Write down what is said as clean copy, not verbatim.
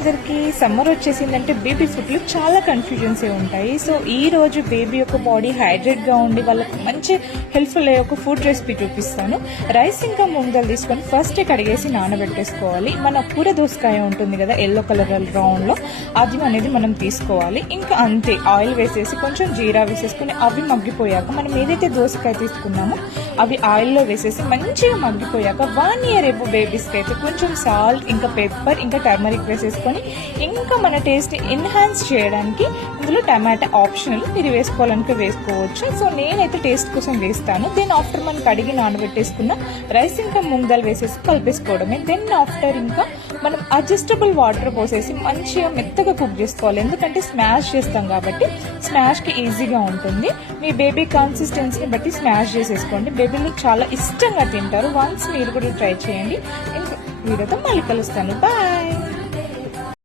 అందరికీ summer వచ్చేసిందంటే baby ఫుడ్లో చాలా కన్ఫ్యూజన్స్ ఉంటాయి. సో ఈ రోజు బేబీ యొక్క బాడీ హైడ్రేట్గా ఉండి వాళ్ళకి మంచి హెల్ప్ఫుల్ అయ్యే ఒక ఫుడ్ రెసిపీ చూపిస్తాను. రైస్ ఇంకా మూంగ్ దాల్ తీసుకొని ఫస్ట్ కడిగేసి నానబెట్టేసుకోవాలి. మన కూర దోసకాయ ఉంటుంది కదా ఎల్లో కలర్ రౌండ్లో, అది అనేది మనం తీసుకోవాలి. ఇంకా అంతే, ఆయిల్ వేసేసి కొంచెం జీరా వేసేసుకుని అవి మగ్గిపోయాక మనం ఏదైతే దోసకాయ తీసుకున్నామో అవి ఆయిల్లో వేసేసి మంచిగా మగ్గిపోయాక 1 year రేపు బేబీస్కి అయితే కొంచెం సాల్ట్ ఇంకా పెప్పర్ ఇంకా టర్మరిక్ వేసేసుకొని ఇంకా మన టేస్ట్ ఎన్హాన్స్ చేయడానికి ఇందులో టమాటా ఆప్షనల్, మీరు వేసుకోవాలనుకో వేసుకోవచ్చు. సో నేనైతే టేస్ట్ కోసం వేస్తాను. దెన్ ఆఫ్టర్ మనం కడిగి నానబెట్టేసుకున్న రైస్ ఇంకా మూంగ్ దాల్ వేసేసి కలిపేసుకోవడమే. దెన్ ఆఫ్టర్ ఇంకా మనం అడ్జస్టబుల్ వాటర్ పోసేసి మంచిగా మెత్తగా కుక్ చేసుకోవాలి. ఎందుకంటే స్మాష్ చేస్తాం కాబట్టి స్మాష్కి ఈజీగా ఉంటుంది. మీ బేబీ కన్సిస్టెన్సీని బట్టి స్మాష్ చేసేసుకోండి. బేబీలు చాలా ఇష్టంగా తింటారు. వన్స్ మీరు కూడా ట్రై చేయండి. వీడియోతో మళ్ళీ కలుస్తాను. బాయ్.